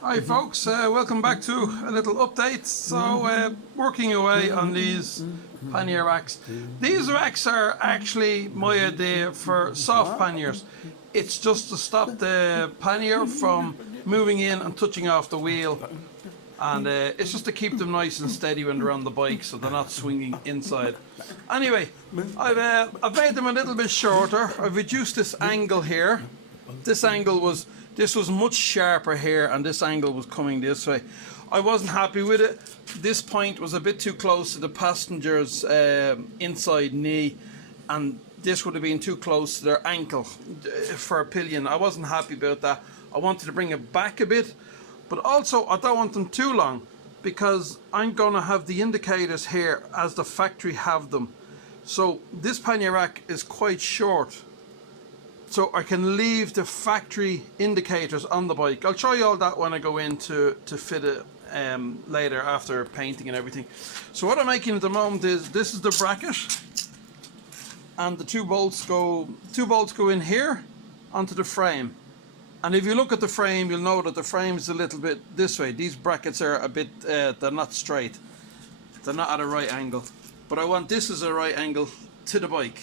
Hi folks, welcome back to a little update. So working away on these pannier racks. These racks are actually my idea for soft panniers. It's just to stop the pannier from moving in and touching off the wheel, and it's just to keep them nice and steady when they're on the bike so they're not swinging inside. Anyway, I've made them a little bit shorter. I've reduced this angle here. This was much sharper here, and this angle was coming this way. I wasn't happy with it. This point was a bit too close to the passenger's inside knee, and this would have been too close to their ankle for a pillion. I wasn't happy about that. I wanted to bring it back a bit, but also I don't want them too long, because I'm going to have the indicators here as the factory have them. So this pannier rack is quite short, so I can leave the factory indicators on the bike. I'll show you all that when I go in to fit it later after painting and everything. So what I'm making at the moment is, this is the bracket, and the two bolts go in here onto the frame. And if you look at the frame, you'll know that the frame is a little bit this way. These brackets are a bit, they're not straight. They're not at a right angle. But I want this as a right angle to the bike.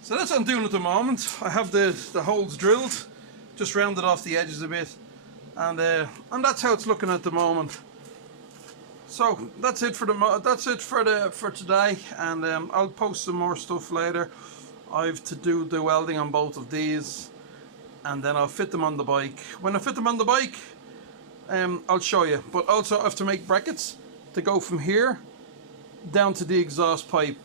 So that's what I'm doing at the moment. I have the holes drilled, just rounded off the edges a bit, and that's how it's looking at the moment. So that's it for today, and I'll post some more stuff later. I've to do the welding on both of these, and then I'll fit them on the bike. When I fit them on the bike, I'll show you. But also I have to make brackets to go from here down to the exhaust pipe.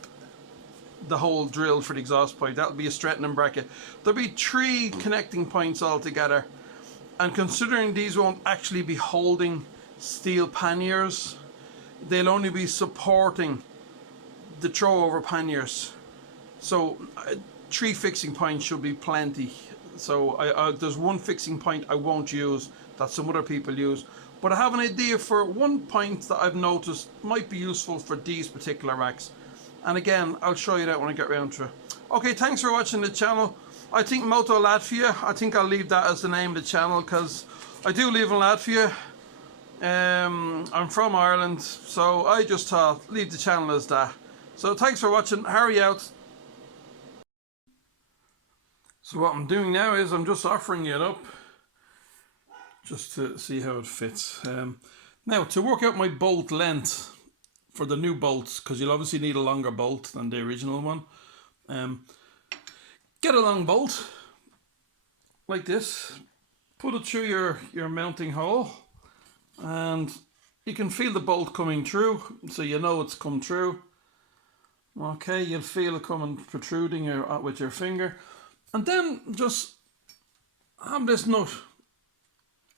The hole drilled for the exhaust pipe, that'll be a straightening bracket. There'll be 3 connecting points altogether, and considering these won't actually be holding steel panniers, they'll only be supporting the throw over panniers. So 3 fixing points should be plenty. So there's 1 fixing point I won't use that some other people use, but I have an idea for 1 point that I've noticed might be useful for these particular racks. And again, I'll show you that when I get around to it. Okay, thanks for watching the channel. I think Moto Latvia, I think I'll leave that as the name of the channel, because I do live in Latvia. I'm from Ireland, so I just thought, leave the channel as that. So thanks for watching, Harry out. So what I'm doing now is I'm just offering it up, just to see how it fits. Now, to work out my bolt length for the new bolts, because you'll obviously need a longer bolt than the original one. Get a long bolt like this, put it through your mounting hole, and you can feel the bolt coming through, so you know it's come through. Okay, you'll feel it coming, protruding with your finger, and then just have this nut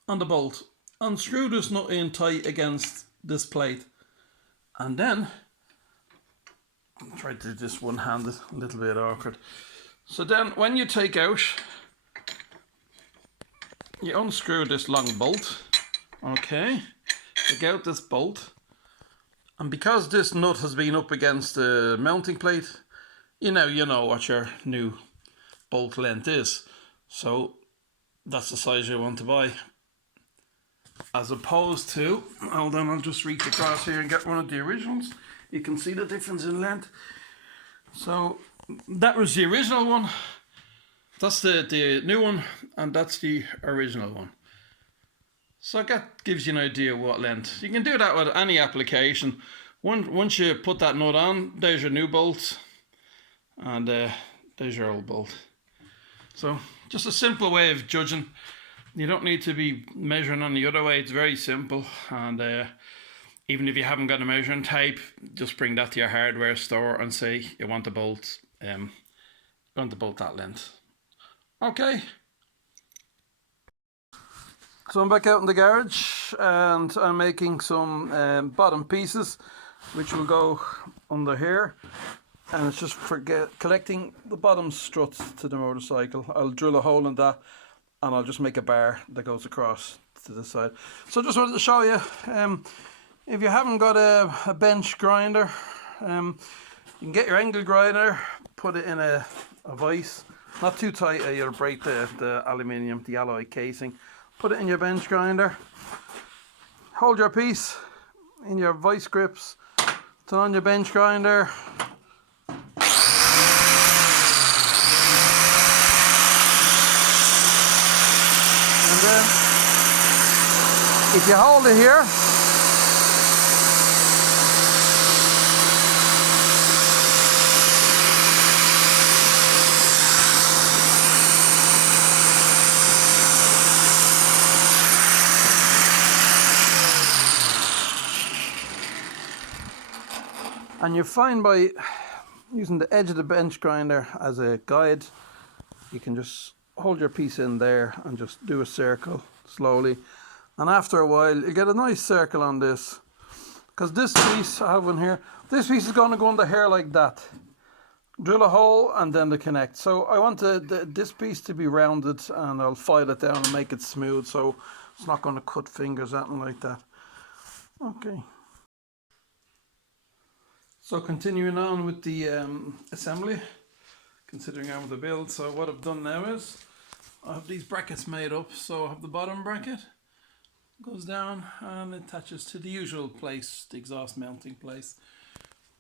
on the bolt and screw this nut in tight against this plate. And then, I'll try to do this one-handed, a little bit awkward. So then, when you take out, you unscrew this long bolt, okay, take out this bolt, and because this nut has been up against the mounting plate, you know what your new bolt length is. So, that's the size you want to buy. As opposed to, hold on, I'll just reach across here and get one of the originals. You can see the difference in length. So that was the original one. That's the new one, and that's the original one. So that gives you an idea of what length. You can do that with any application. Once you put that nut on, there's your new bolt, and there's your old bolt. So just a simple way of judging. You don't need to be measuring on the other way. It's very simple, and even if you haven't got a measuring tape, just bring that to your hardware store and say you want the bolt, that length. Okay. So I'm back out in the garage, and I'm making some bottom pieces, which will go under here, and it's just for collecting the bottom struts to the motorcycle. I'll drill a hole in that, and I'll just make a bar that goes across to the side. So just wanted to show you, if you haven't got a bench grinder, you can get your angle grinder, put it in a vise, not too tight or you'll break the aluminium, the alloy casing. put it in your bench grinder, hold your piece in your vice grips, turn on your bench grinder, and then if you hold it here, and you find by using the edge of the bench grinder as a guide, you can just hold your piece in there and just do a circle slowly. And after a while, you get a nice circle on this. Because this piece, I have one here, this piece is going to go in the hair like that. Drill a hole and then they connect. So I want this piece to be rounded, and I'll file it down and make it smooth so it's not going to cut fingers, anything like that. Okay. So continuing on with the assembly, considering I'm the build. So what I've done now is I have these brackets made up. So I have the bottom bracket, goes down and attaches to the usual place, the exhaust mounting place.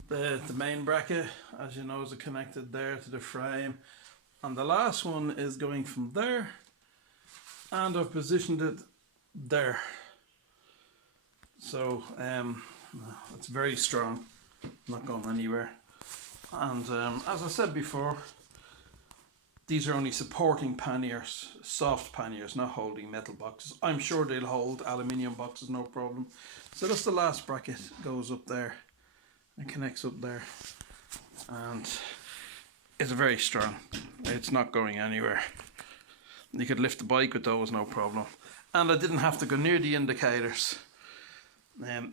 The main bracket, as you know, is connected there to the frame. And the last one is going from there, and I've positioned it there. So it's very strong. Not going anywhere. And as I said before, these are only supporting panniers, soft panniers, not holding metal boxes. I'm sure they'll hold aluminium boxes, no problem. So that's the last bracket, goes up there and connects up there, and it's very strong. It's not going anywhere. You could lift the bike with those, no problem. And I didn't have to go near the indicators.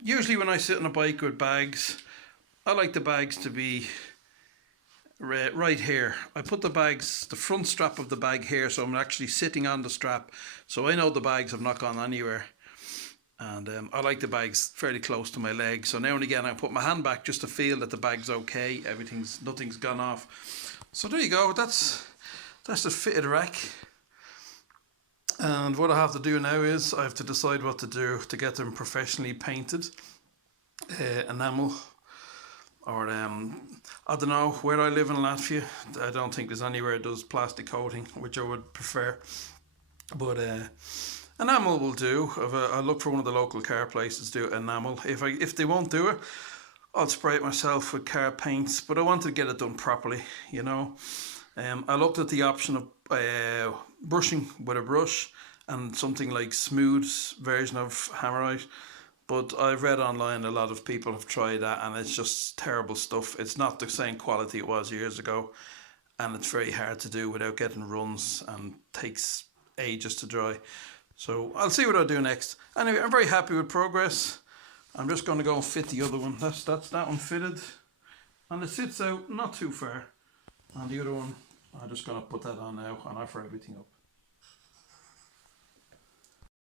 Usually when I sit on a bike with bags, I like the bags to be right here. I put the front strap of the bag here, so I'm actually sitting on the strap, so I know the bags have not gone anywhere. And I like the bags fairly close to my leg, so now and again I put my hand back just to feel that the bag's okay, nothing's gone off. So there you go, that's the fitted rack. And what I have to do now is I have to decide what to do to get them professionally painted, enamel. Or I don't know, where I live in Latvia, I don't think there's anywhere that does plastic coating, which I would prefer. But enamel will do. I'll look for one of the local car places to do enamel. If they won't do it, I'll spray it myself with car paints. But I want to get it done properly, you know. I looked at the option of brushing with a brush and something like smooth version of Hammerite. But I've read online a lot of people have tried that, and it's just terrible stuff. It's not the same quality it was years ago, and it's very hard to do without getting runs and takes ages to dry. So I'll see what I'll do next. Anyway, I'm very happy with progress. I'm just going to go and fit the other one. That's that one fitted, and it sits out not too far. And the other one, I'm just going to put that on now and offer everything up.